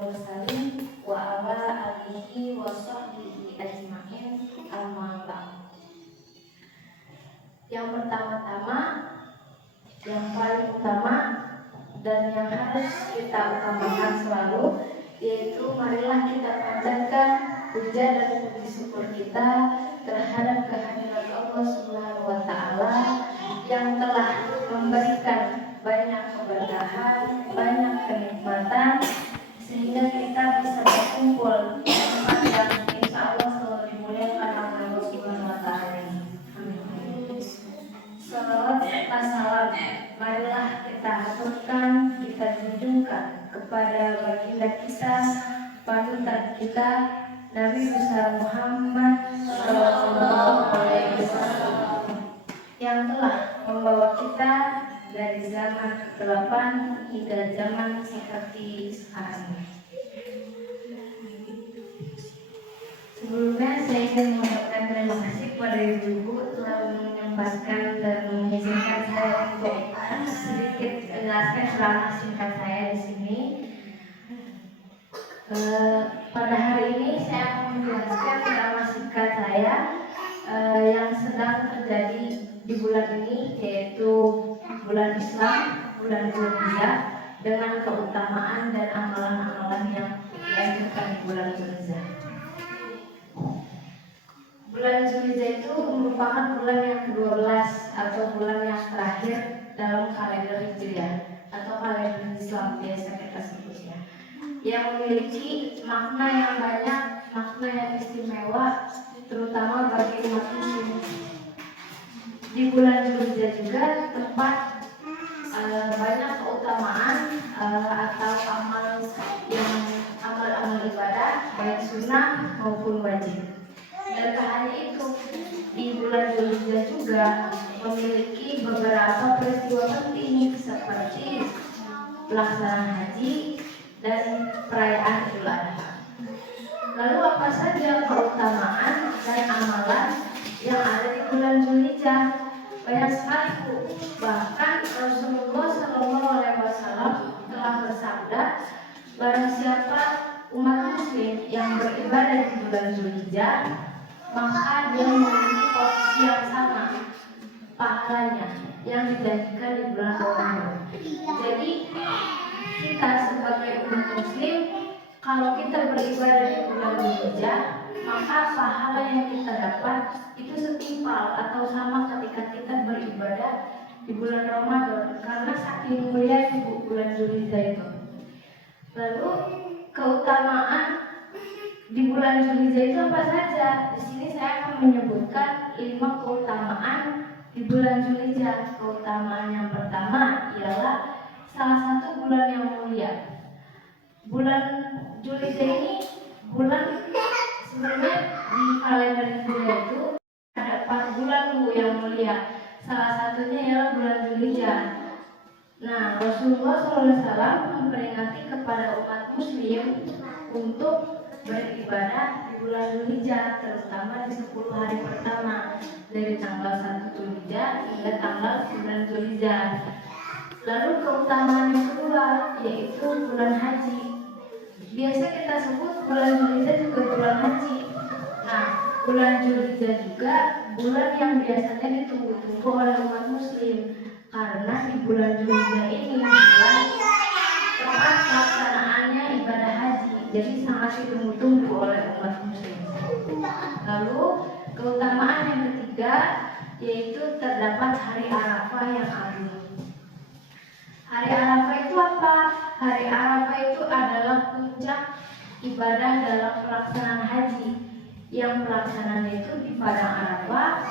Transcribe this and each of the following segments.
mursalin wa ala alihi wa sahbihi ajma'in, amma ba'd. Yang pertama-tama, yang paling utama dan yang harus kita utamakan selalu, yaitu marilah kita panjatkan puja dan puji syukur kita terhadap kehadiran Allah Subhanahu wa Ta'ala yang telah memberikan banyak keberkahan, banyak kenikmatan, sehingga kita bisa berkumpul di tempat yang insya Allah selalu dimuliakan oleh Allah Subhanahu wa Ta'ala. Salawat serta salam marilah kita haturkan, kita junjungkan kepada baginda kita, panutan kita, Nabi besar Muhammad Sallallahu Alaihi Wasallam, yang telah membawa kita dari zaman ke-8 hingga zaman seperti sekarang. Sebelumnya saya ingin mengucapkan terima kasih kepada ibu-ibu telah menyempatkan dan mengizinkan saya untuk sedikit menjelaskan ceramah singkat saya di sini. Pada hari ini saya akan menjelaskan ceramah singkat saya yang sedang terjadi di bulan ini, yaitu bulan Islam, bulan Dzulhijjah, dengan keutamaan dan amalan-amalan yang dianjurkan di bulan Dzulhijjah. Bulan Dzulhijjah itu merupakan bulan yang ke-12 atau bulan yang terakhir dalam kalender Hijriah atau kalender Islam biasa kita sebutnya, yang memiliki makna yang banyak, makna yang istimewa, terutama bagi umat muslim. Di bulan Dzulhijjah juga tempat banyak keutamaan atau amal ibadah baik sunnah maupun wajib. Dan tak hanya itu, di bulan Dzulhijjah juga memiliki beberapa peristiwa penting seperti pelaksanaan haji dan perayaan Idul Adha. Lalu apa saja keutamaan dan amalan yang ada di bulan Dzulhijjah? Banyak sekali, Bu. Bahkan Rasulullah SAW telah bersabda, barang siapa umat muslim yang beribadah di bulan Dzulhijjah, maka dia memiliki posisi yang sama pahalanya yang dijanjikan di bulan Ramadan. Jadi kita sebagai umat muslim, kalau kita beribadah di bulan Dzulhijjah, maka pahala yang kita dapat itu setimpal atau sama ketika kita beribadah di bulan Ramadan, karena saking mulia di bulan Dzulhijjah itu. Lalu keutamaan di bulan Dzulhijjah itu apa saja? Di sini saya akan menyebutkan 5 keutamaan di bulan Dzulhijjah. Keutamaan yang pertama ialah salah satu bulan yang mulia. Bulan Dzulhijjah ini bulan, sebenarnya di kalender Hijriah itu ada 4 bulan yang mulia. Salah satunya ialah bulan Dzulhijjah. Nah, Rasulullah SAW memperingati kepada umat muslim untuk beribadah di bulan Dzulhijjah, terutama di 10 hari pertama dari tanggal 1 Dzulhijjah hingga tanggal 9 Dzulhijjah. Lalu keutamaan yang kedua yaitu bulan haji. Biasa kita sebut bulan Dzulhijjah juga bulan haji. Nah, bulan Dzulhijjah juga bulan yang biasanya ditunggu-tunggu oleh umat muslim, karena di bulan Dzulhijjah ini bulan tempat pelaksanaannya ibadah haji, jadi sangat ditunggu-tunggu oleh umat muslim. Lalu keutamaan yang ketiga yaitu terdapat hari Arafah yang agung. Hari Arafah itu apa? Hari Arafah itu adalah puncak ibadah dalam pelaksanaan haji, yang pelaksanaan itu di padang Arafah,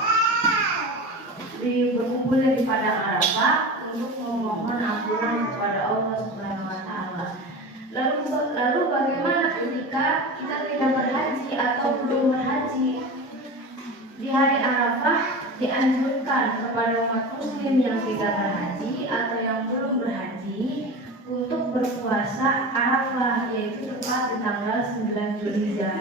berkumpul di padang Arafah untuk memohon ampunan kepada Allah Subhanahu wa Ta'ala. Lalu bagaimana ketika kita tidak berhaji atau belum berhaji? Di hari Arafah dianjurkan kepada umat muslim yang tidak berhaji atau yang belum berhaji untuk berpuasa Arafah, yaitu tepat di tanggal 9 Dzulhijjah.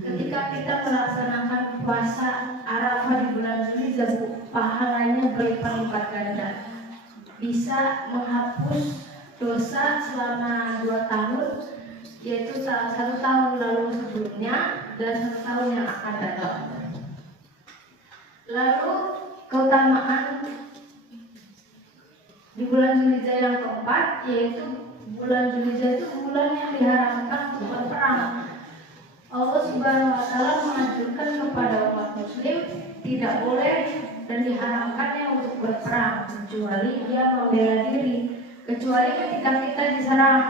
Ketika kita melaksanakan puasa Arafah di bulan Dzulhijjah, pahalanya berlipat-lipat ganda. Bisa menghapus dosa selama 2 tahun yaitu salah 1 tahun lalu sebelumnya dan 1 tahun yang akan datang. Lalu keutamaan di bulan Zulhijjah yang keempat, yaitu bulan Zulhijjah itu bulan yang diharamkan untuk berperang. Allah Subhanahu wa Ta'ala menganjurkan kepada umat Muslim tidak boleh dan diharamkannya untuk berperang kecuali dia membela diri, kecuali ketika kita diserang.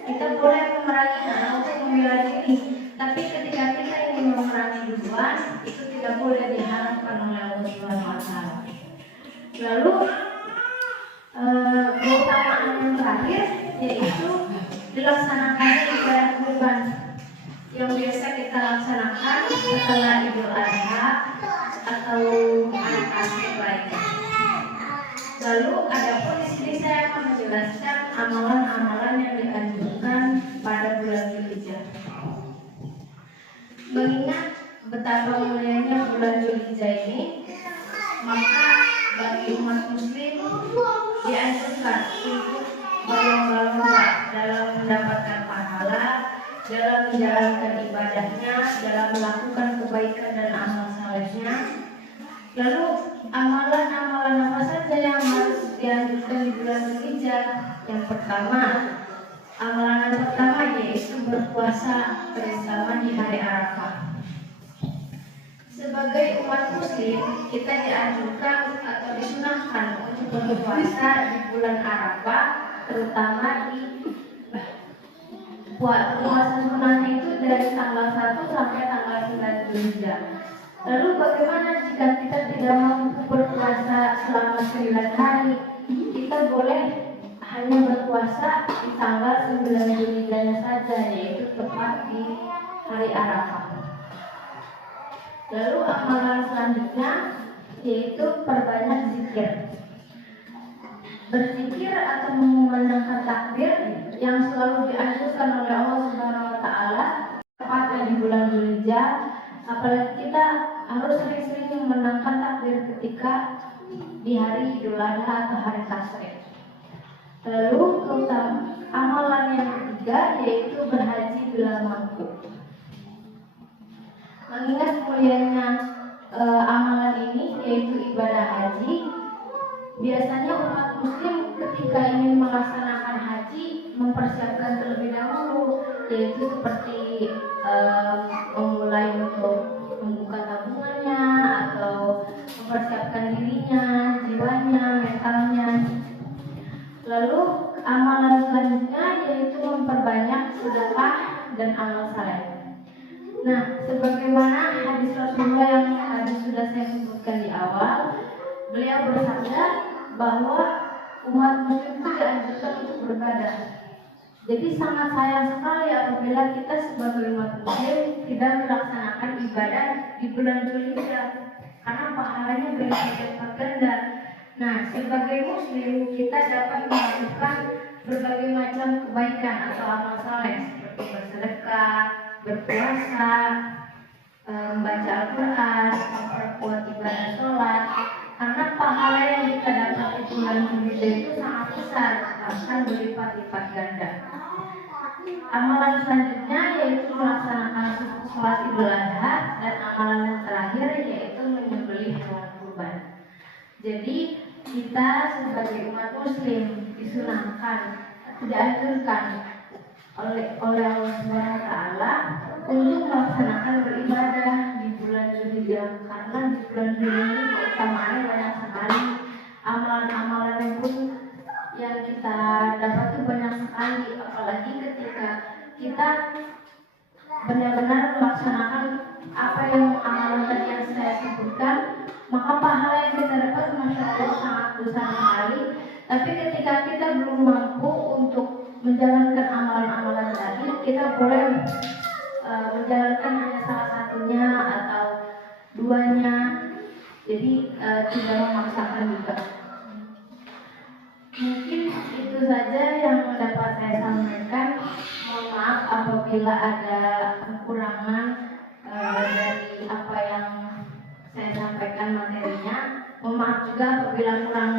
Kita boleh memerangi untuk membela diri, tapi ketika kita ingin memerangi duluan, itu tidak boleh, diharamkan oleh Allah Subhanahu wa Ta'ala. Lalu keutamaan yang terakhir yaitu dilaksanakannya ibadah kurban yang biasa kita laksanakan setelah Idul Adha atau hari asli lainnya. Lalu adapun di sini saya akan menjelaskan amalan-amalan yang dianjurkan pada bulan Zulhijjah. Mengingat betapa mulianya bulan Zulhijjah ini, maka bagi umat Muslim dianjurkan untuk berlomba-lomba dalam mendapatkan pahala, dalam menjalankan ibadahnya, dalam melakukan kebaikan dan amal salehnya. Lalu amalan-amalan apa saja yang harus dianjurkan di bulan Zulhijjah? Yang pertama, amalan yang pertama yaitu berpuasa, terutama di hari Arafah. Sebagai umat Muslim, kita dianjurkan atau disunahkan untuk berpuasa di bulan Arafah, terutama di puasa sunnahnya itu dari tanggal 1 sampai tanggal 9 Zulhijjah. Lalu bagaimana jika kita tidak mampu berpuasa selama 9 hari? Kita boleh hanya berpuasa di tanggal 9 Zulhijjah saja, yaitu tepat di hari Arafah. Lalu amalan selanjutnya yaitu perbanyak zikir. Berzikir atau mengumandangkan takbir yang selalu dianjurkan oleh Allah Subhanahu wa Ta'ala tepatnya di bulan Zulhijjah. Apalagi kita harus sering-sering memandangkan takbir ketika di hari Idul Adha atau hari Tasyrik. Lalu amalan yang ketiga yaitu berhaji bila mampu. Mengingat mulianya amalan ini yaitu ibadah haji, biasanya umat Muslim ketika ingin melaksanakan haji mempersiapkan terlebih dahulu, yaitu seperti memulai untuk membuka tabungannya atau mempersiapkan dirinya, jiwanya, mentalnya. Lalu amalan selanjutnya yaitu memperbanyak sedekah dan amal saleh. Nah, sebagaimana hadis Rasulullah yang tadi sudah saya sebutkan di awal, beliau bersabda bahwa umat Muslim itu dianjurkan untuk beribadah. Jadi sangat sayang sekali apabila kita sebagai umat Muslim tidak melaksanakan ibadah di bulan Zulhijjah, karena pahalanya berlipat ganda. Nah, sebagai Muslim kita dapat melakukan berbagai macam kebaikan atau amal saleh seperti bersedekah, berpuasa, membaca Al-Quran, memperkuat ibadah sholat, karena pahala yang kita dapat di bulan Zulhijjah itu sangat besar, bahkan berlipat-lipat ganda. Amalan selanjutnya yaitu melaksanakan sholat Idul Adha, dan amalan yang terakhir yaitu menyembelih hewan kurban. Jadi kita sebagai umat Muslim disunahkan, dianjurkan oleh Allah Subhanahu wa Ta'ala untuk melaksanakan beribadah di bulan Zulhijjah, karena di bulan Zulhijjah ini keutamaannya banyak sekali. Amalan-amalan pun yang kita dapat itu banyak sekali, apalagi ketika kita benar-benar melaksanakan apa yang amalan tadi yang saya sebutkan, maka pahala yang kita dapat masya Allah sangat besar sekali. Tapi ketika kita belum mampu untuk menjalankan amalan-amalan tadi, kita boleh menjalankan hanya salah satunya atau duanya, jadi tidak memaksakan juga. Mungkin itu saja yang dapat saya sampaikan. Mohon maaf apabila ada kekurangan dari apa yang saya sampaikan materinya. Mohon maaf juga apabila kurang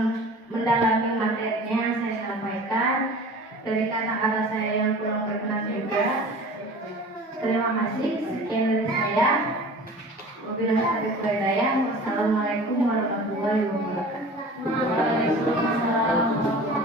mendalami materinya yang saya sampaikan, dari kata-kata saya yang kurang berkenan juga. kasih. Sekian dari saya. Wabillahi taufiq wal hidayah. Wassalamualaikum warahmatullahi wabarakatuh. Waalaikumsalam.